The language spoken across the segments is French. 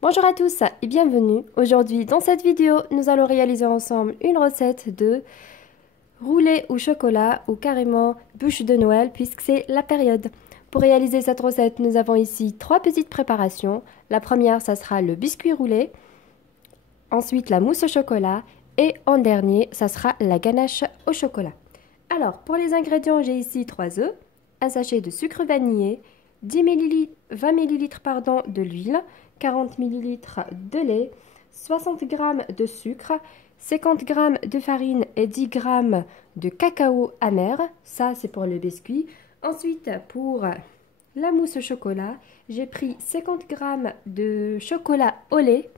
Bonjour à tous et bienvenue. Aujourd'hui, dans cette vidéo, nous allons réaliser ensemble une recette de roulé au chocolat ou carrément bûche de Noël puisque c'est la période. Pour réaliser cette recette, nous avons ici trois petites préparations. La première, ça sera le biscuit roulé, ensuite la mousse au chocolat et en dernier, ça sera la ganache au chocolat. Alors, pour les ingrédients, j'ai ici 3 œufs, un sachet de sucre vanillé, 10 ml, 20 ml de l'huile, 40 ml de lait, 60 g de sucre, 50 g de farine et 10 g de cacao amer. Ça, c'est pour le biscuit. Ensuite, pour la mousse au chocolat, j'ai pris 50 g de chocolat au lait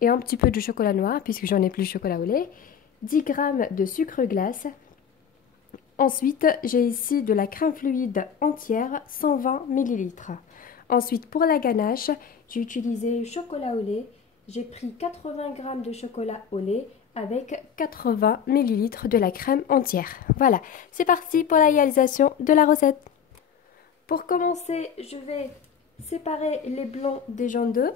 et un petit peu de chocolat noir puisque j'en ai plus de chocolat au lait, 10 g de sucre glace. Ensuite, j'ai ici de la crème fluide entière, 120 ml. Ensuite, pour la ganache, j'ai utilisé chocolat au lait. J'ai pris 80 g de chocolat au lait avec 80 ml de la crème entière. Voilà, c'est parti pour la réalisation de la recette. Pour commencer, je vais séparer les blancs des jaunes d'œufs.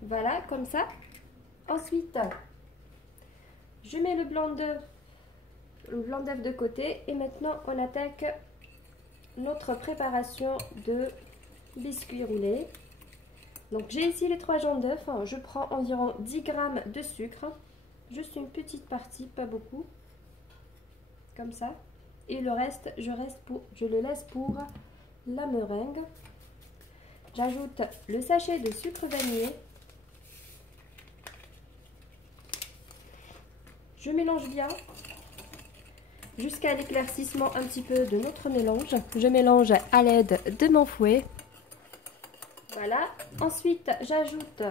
Voilà, comme ça. Ensuite, je mets le blanc d'œuf de côté et maintenant on attaque notre préparation de biscuits roulés. Donc j'ai ici les 3 jaunes d'œufs. Je prends environ 10 g de sucre, juste une petite partie, pas beaucoup, comme ça. Et le reste, je le laisse pour la meringue. J'ajoute le sachet de sucre vanillé. Je mélange bien jusqu'à l'éclaircissement un petit peu de notre mélange. Je mélange à l'aide de mon fouet. Voilà. Ensuite, j'ajoute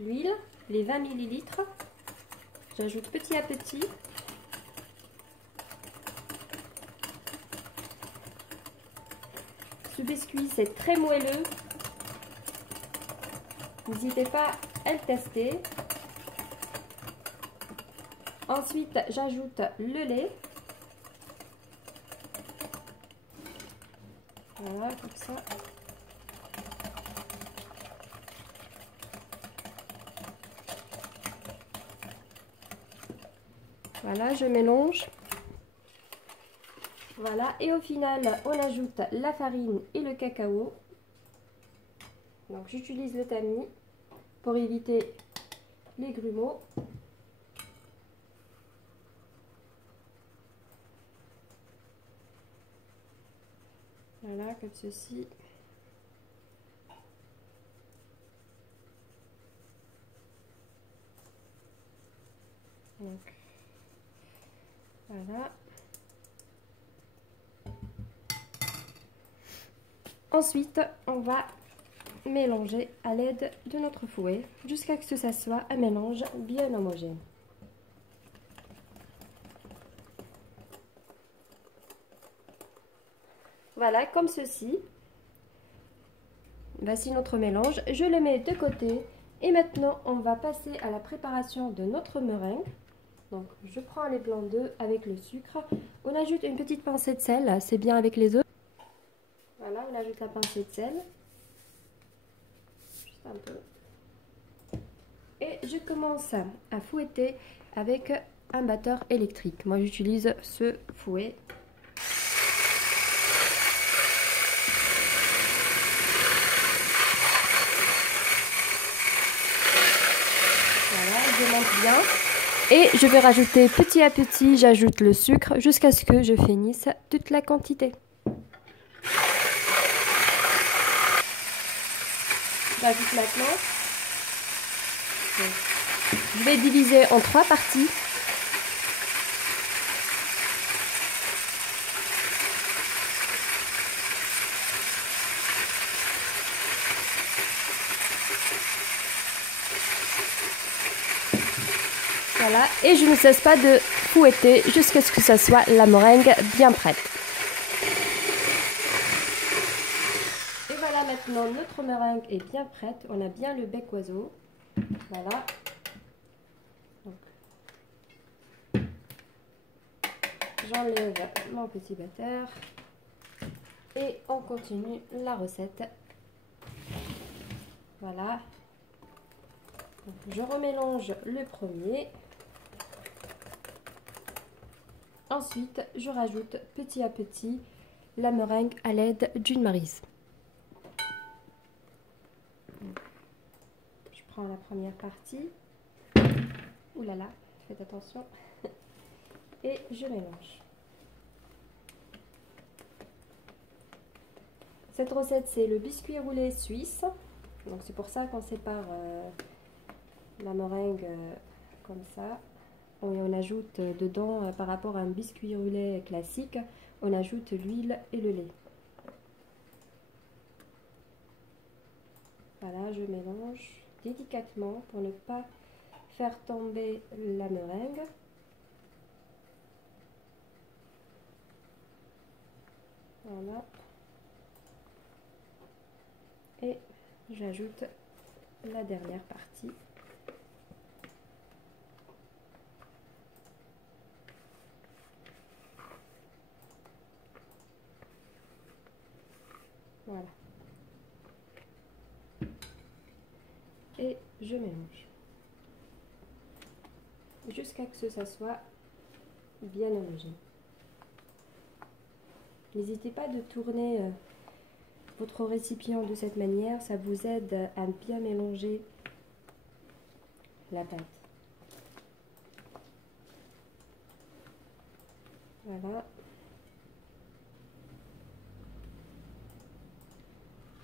l'huile, les 20 ml. J'ajoute petit à petit. Ce biscuit, c'est très moelleux. N'hésitez pas à le tester. Ensuite, j'ajoute le lait. Voilà, comme ça. Voilà, je mélange. Voilà, et au final, on ajoute la farine et le cacao. Donc, j'utilise le tamis pour éviter les grumeaux. Voilà, comme ceci. Donc, voilà. Ensuite, on va mélanger à l'aide de notre fouet jusqu'à ce que ça soit un mélange bien homogène. Voilà, comme ceci. Voici notre mélange. Je le mets de côté. Et maintenant, on va passer à la préparation de notre meringue. Donc, je prends les blancs d'œufs avec le sucre. On ajoute une petite pincée de sel. C'est bien avec les œufs. Voilà, on ajoute la pincée de sel. Juste un peu. Et je commence à fouetter avec un batteur électrique. Moi, j'utilise ce fouet. Je monte bien et je vais rajouter petit à petit, j'ajoute le sucre jusqu'à ce que je finisse toute la quantité. J'ajoute maintenant. Je vais diviser en 3 parties. Voilà, et je ne cesse pas de fouetter jusqu'à ce que ça soit la meringue bien prête. maintenant notre meringue est bien prête. On a bien le bec oiseau. Voilà. J'enlève mon petit batteur. Et on continue la recette. Voilà. Donc, je remélange le premier. Ensuite, je rajoute petit à petit la meringue à l'aide d'une maryse. Je prends la première partie. Ouh là là, faites attention. Et je mélange. Cette recette, c'est le biscuit roulé suisse. Donc c'est pour ça qu'on sépare la meringue comme ça. Et on ajoute dedans, par rapport à un biscuit roulé classique, on ajoute l'huile et le lait. Voilà, je mélange délicatement pour ne pas faire tomber la meringue. Voilà. Et j'ajoute la dernière partie. Voilà. Et je mélange jusqu'à ce que ça soit bien homogène. N'hésitez pas de tourner votre récipient de cette manière, ça vous aide à bien mélanger la pâte. Voilà.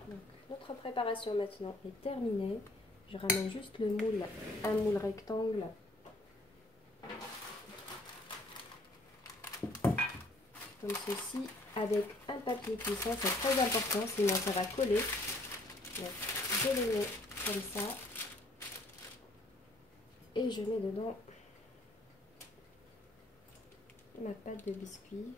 Donc, notre préparation maintenant est terminée. Je ramène juste le moule, un moule rectangle. Comme ceci, avec un papier cuisson, c'est très important, sinon ça va coller. Donc, je le mets comme ça. Et je mets dedans ma pâte de biscuit.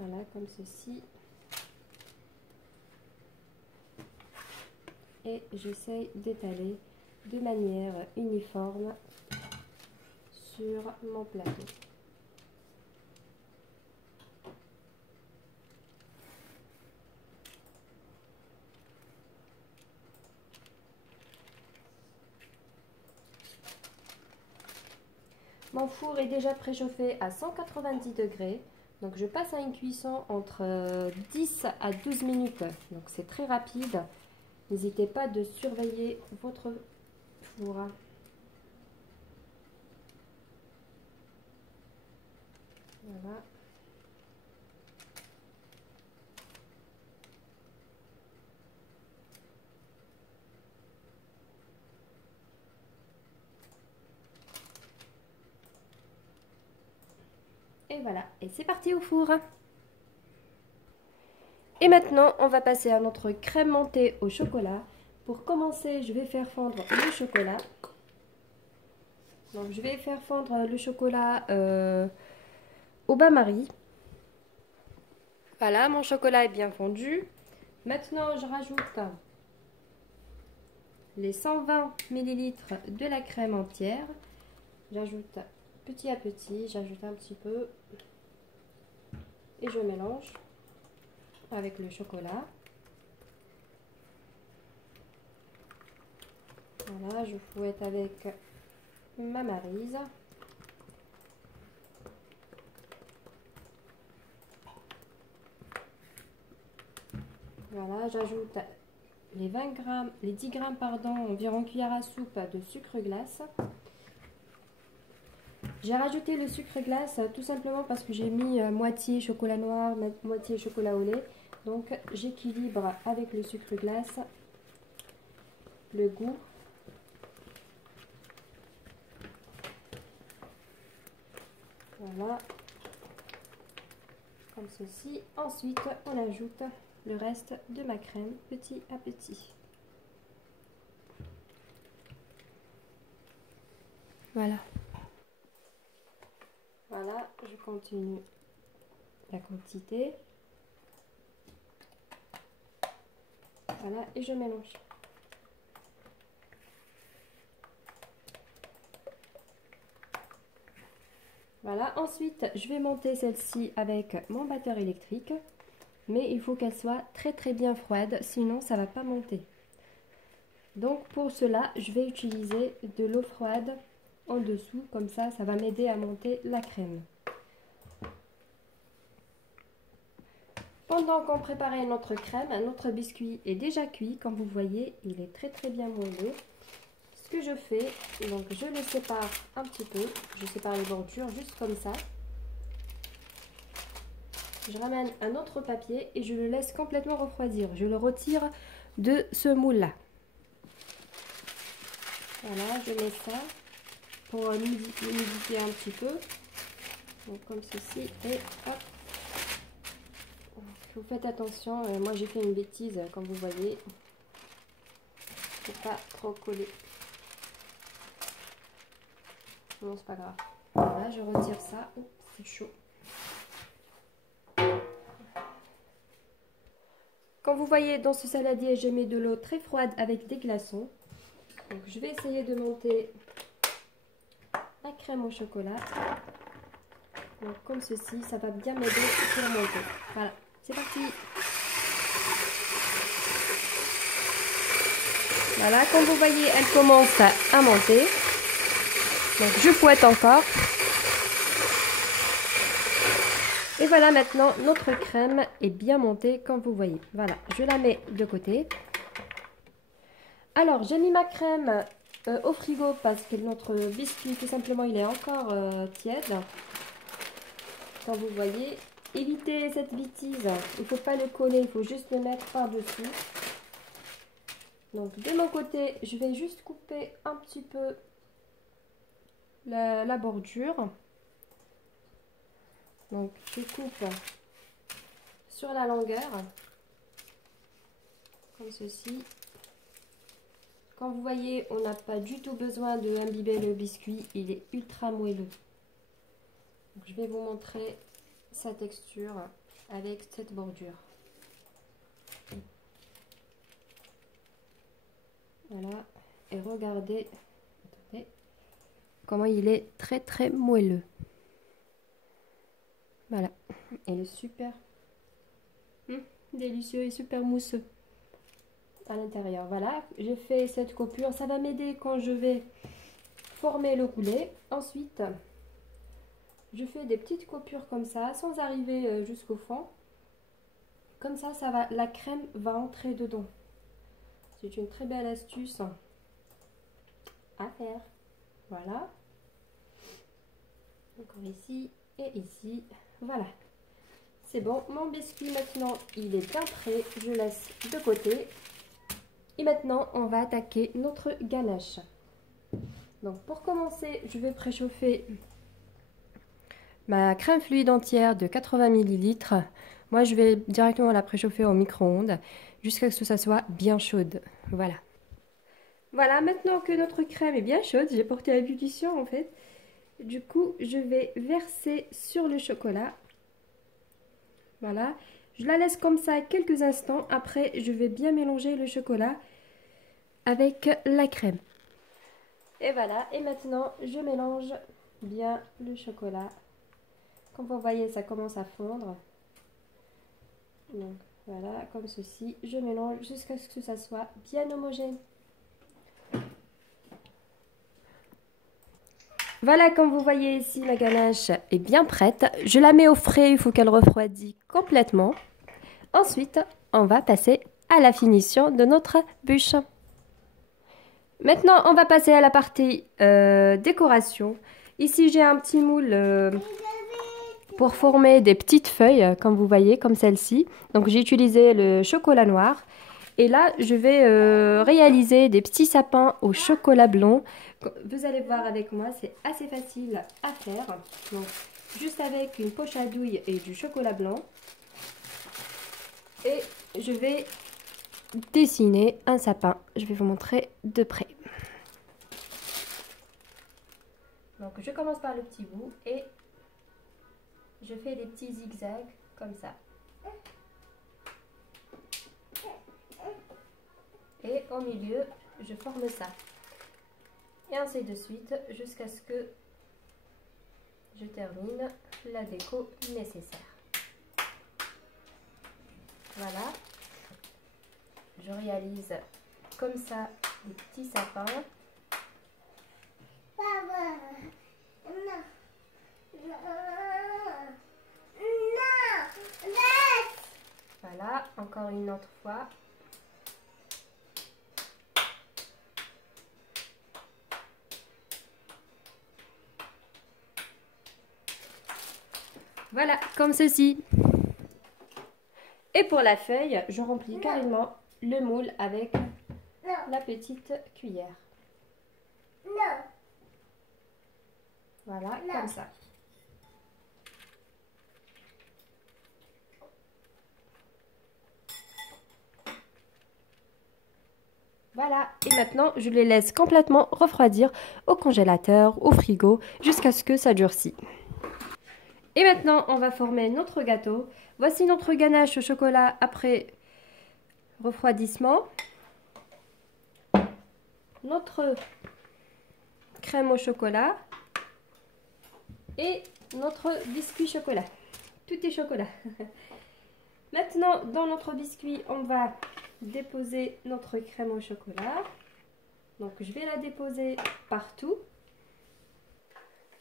Voilà, comme ceci. Et j'essaye d'étaler de manière uniforme sur mon plateau. Mon four est déjà préchauffé à 190 degrés. Donc je passe à une cuisson entre 10 à 12 minutes. Donc c'est très rapide. N'hésitez pas de surveiller votre four. Voilà. Et voilà, et c'est parti au four. Et maintenant, on va passer à notre crème montée au chocolat. Pour commencer, je vais faire fondre le chocolat. Donc, je vais faire fondre le chocolat au bain-marie. Voilà, mon chocolat est bien fondu. Maintenant, je rajoute les 120 ml de la crème entière. J'ajoute petit à petit, j'ajoute un petit peu et je mélange avec le chocolat. Voilà, je fouette avec ma maryse. Voilà, j'ajoute les 20 grammes, les 10 grammes, pardon, environ cuillère à soupe de sucre glace. J'ai rajouté le sucre glace tout simplement parce que j'ai mis moitié chocolat noir, moitié chocolat au lait. Donc j'équilibre avec le sucre glace le goût. Voilà, comme ceci. Ensuite, on ajoute le reste de ma crème petit à petit. Voilà. Voilà, je continue la quantité. Voilà, et je mélange. Voilà, ensuite, je vais monter celle-ci avec mon batteur électrique. Mais il faut qu'elle soit très bien froide, sinon ça ne va pas monter. Donc pour cela, je vais utiliser de l'eau froide en dessous, comme ça va m'aider à monter la crème. Pendant qu'on préparait notre crème, notre biscuit est déjà cuit. Comme vous voyez, il est très bien moelleux. Ce que je fais, donc je le sépare un petit peu, je sépare les bordures juste comme ça. Je ramène un autre papier et je le laisse complètement refroidir. Je le retire de ce moule-là. Voilà, je mets ça pour l'humidifier un petit peu. Donc comme ceci et hop. Vous faites attention, moi j'ai fait une bêtise comme vous voyez. Faut pas trop coller. Non, c'est pas grave. Voilà, je retire ça. Oups, c'est chaud. Comme vous voyez, dans ce saladier, j'ai mis de l'eau très froide avec des glaçons. Donc, je vais essayer de monter la crème au chocolat. Donc, comme ceci, ça va bien m'aider pour monter. Voilà, c'est parti. Voilà, comme vous voyez, elle commence à monter. Donc, je fouette encore. Et voilà, maintenant, notre crème est bien montée, comme vous voyez. Voilà, je la mets de côté. Alors, j'ai mis ma crème au frigo parce que notre biscuit, tout simplement, il est encore tiède. Comme vous voyez, évitez cette bêtise. Il ne faut pas le coller, il faut juste le mettre par-dessus. Donc, de mon côté, je vais juste couper un petit peu la bordure. Donc, je coupe sur la longueur, comme ceci. Comme vous voyez, on n'a pas du tout besoin de imbiber le biscuit, il est ultra moelleux. Donc, je vais vous montrer sa texture avec cette bordure. Voilà, et regardez, attendez, comment il est très moelleux. Voilà, il est super délicieux et super mousseux à l'intérieur. Voilà, j'ai fait cette coupure, ça va m'aider quand je vais former le roulé. Ensuite, je fais des petites coupures comme ça, sans arriver jusqu'au fond. Comme ça, la crème va entrer dedans. C'est une très belle astuce à faire. Voilà. Encore ici et ici. Voilà. C'est bon. Mon biscuit maintenant, il est bien prêt. Je laisse de côté. Et maintenant, on va attaquer notre ganache. Donc, pour commencer, je vais préchauffer ma crème fluide entière de 80 ml. Moi, je vais directement la préchauffer au micro-ondes jusqu'à ce que ça soit bien chaude. Voilà. Voilà, maintenant que notre crème est bien chaude, j'ai porté à ébullition en fait. Du coup, je vais verser sur le chocolat. Voilà. Je la laisse comme ça quelques instants. Après, je vais bien mélanger le chocolat avec la crème. Et voilà. Et maintenant, je mélange bien le chocolat. Comme vous voyez, ça commence à fondre. Donc, voilà, comme ceci. Je mélange jusqu'à ce que ça soit bien homogène. Voilà, comme vous voyez ici, la ganache est bien prête. Je la mets au frais, il faut qu'elle refroidisse complètement. Ensuite, on va passer à la finition de notre bûche. Maintenant, on va passer à la partie décoration. Ici, j'ai un petit moule pour former des petites feuilles, comme vous voyez, comme celle-ci. Donc, j'ai utilisé le chocolat noir. Et là, je vais réaliser des petits sapins au chocolat blanc. Vous allez voir avec moi, c'est assez facile à faire. Donc, juste avec une poche à douille et du chocolat blanc. Et je vais dessiner un sapin. Je vais vous montrer de près. Donc je commence par le petit bout et je fais des petits zigzags comme ça. Et au milieu, je forme ça. Et ainsi de suite jusqu'à ce que je termine la déco nécessaire. Voilà. Je réalise comme ça des petits sapins. Voilà, encore une autre fois. Voilà, comme ceci. Et pour la feuille, je remplis carrément le moule avec la petite cuillère. Voilà, comme ça. Voilà, et maintenant je les laisse complètement refroidir au congélateur, au frigo, jusqu'à ce que ça durcisse. Et maintenant, on va former notre gâteau. Voici notre ganache au chocolat après refroidissement. Notre crème au chocolat. Et notre biscuit chocolat. Tout est chocolat. Maintenant, dans notre biscuit, on va déposer notre crème au chocolat. Donc, je vais la déposer partout.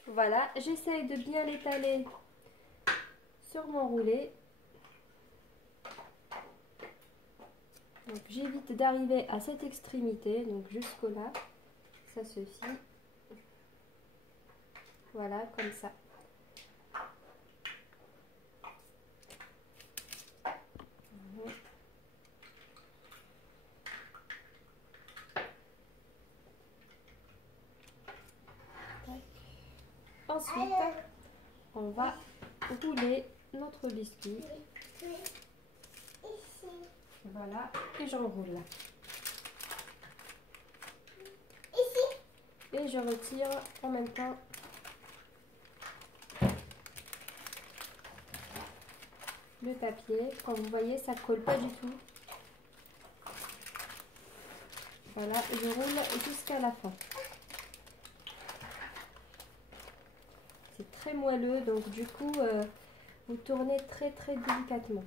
Voilà, j'essaye de bien l'étaler sur mon roulet. Donc j'évite d'arriver à cette extrémité, donc jusqu'au là, ça suffit. Voilà, comme ça. Ensuite, on va rouler notre biscuit. Voilà, et j'enroule. Et je retire en même temps le papier. Comme vous voyez, ça ne colle pas du tout. Voilà, je roule jusqu'à la fin. C'est très moelleux, donc du coup, vous tournez très délicatement.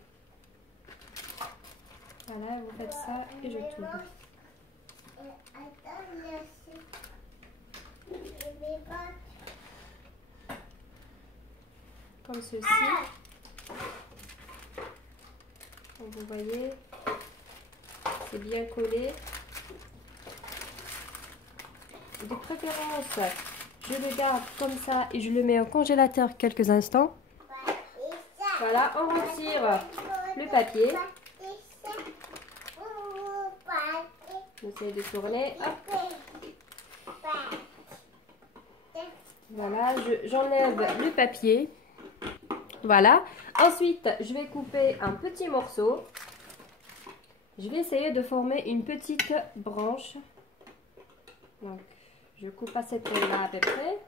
Voilà, vous faites ça et je tourne. Comme ceci. Comme vous voyez, c'est bien collé. De préférence, je le garde comme ça et je le mets au congélateur quelques instants. Voilà, on retire le papier. J'essaie de tourner. Hop. Voilà, j'enlève le papier. Voilà. Ensuite, je vais couper un petit morceau. Je vais essayer de former une petite branche. Donc, je coupe à cette taille-là à peu près.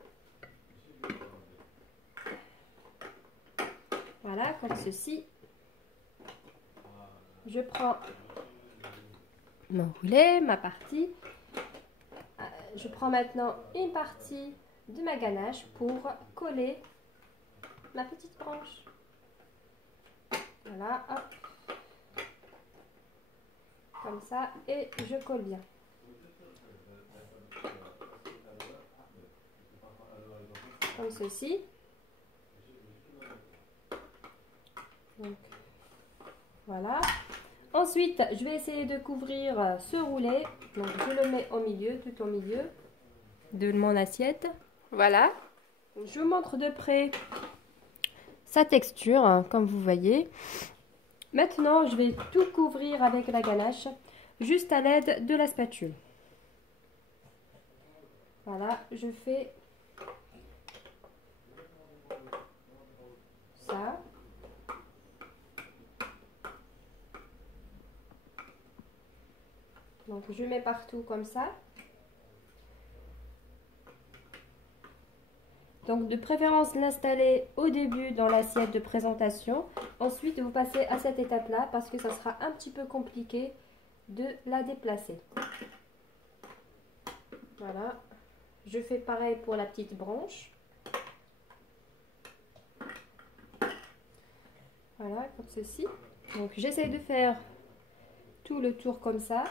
Voilà, comme ceci. Je prends mon roulet, ma partie. Je prends maintenant une partie de ma ganache pour coller ma petite branche. Voilà, hop. Comme ça, et je colle bien. Comme ceci. Donc, voilà. Ensuite, je vais essayer de couvrir ce roulet. Donc, je le mets au milieu, tout au milieu de mon assiette. Voilà. Je vous montre de près sa texture, hein, comme vous voyez. Maintenant, je vais tout couvrir avec la ganache, juste à l'aide de la spatule. Voilà, je fais ça. Donc, je mets partout comme ça. Donc de préférence l'installer au début dans l'assiette de présentation. Ensuite vous passez à cette étape-là parce que ça sera un petit peu compliqué de la déplacer. Voilà. Je fais pareil pour la petite branche. Voilà, comme ceci. Donc j'essaie de faire tout le tour comme ça.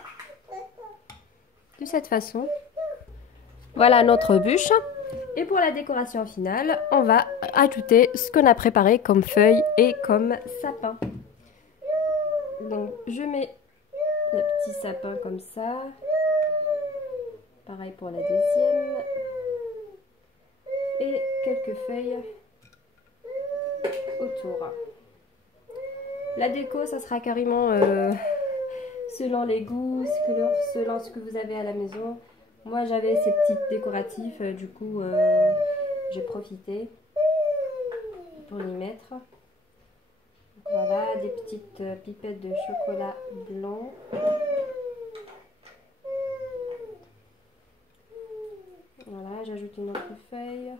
De cette façon. Voilà notre bûche. Et pour la décoration finale, on va ajouter ce qu'on a préparé comme feuilles et comme sapin. Donc je mets le petit sapin comme ça. Pareil pour la deuxième. Et quelques feuilles autour. La déco, ça sera carrément selon les goûts, selon ce que vous avez à la maison. Moi, j'avais ces petites décoratifs, du coup, j'ai profité pour y mettre. Donc, voilà, des petites pipettes de chocolat blanc. Voilà, j'ajoute une autre feuille.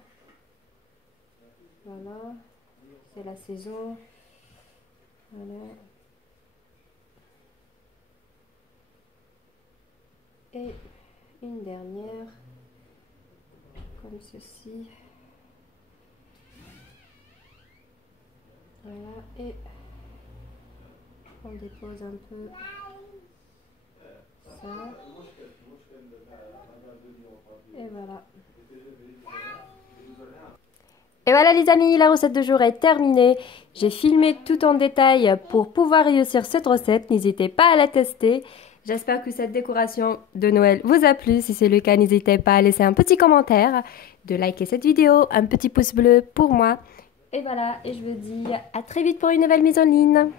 Voilà, c'est la saison. Voilà. Et une dernière, comme ceci. Voilà, et on dépose un peu ça. Et voilà. Et voilà les amis, la recette de jour est terminée. J'ai filmé tout en détail pour pouvoir réussir cette recette. N'hésitez pas à la tester. J'espère que cette décoration de Noël vous a plu. Si c'est le cas, n'hésitez pas à laisser un petit commentaire, de liker cette vidéo, un petit pouce bleu pour moi. Et voilà, et je vous dis à très vite pour une nouvelle mise en ligne.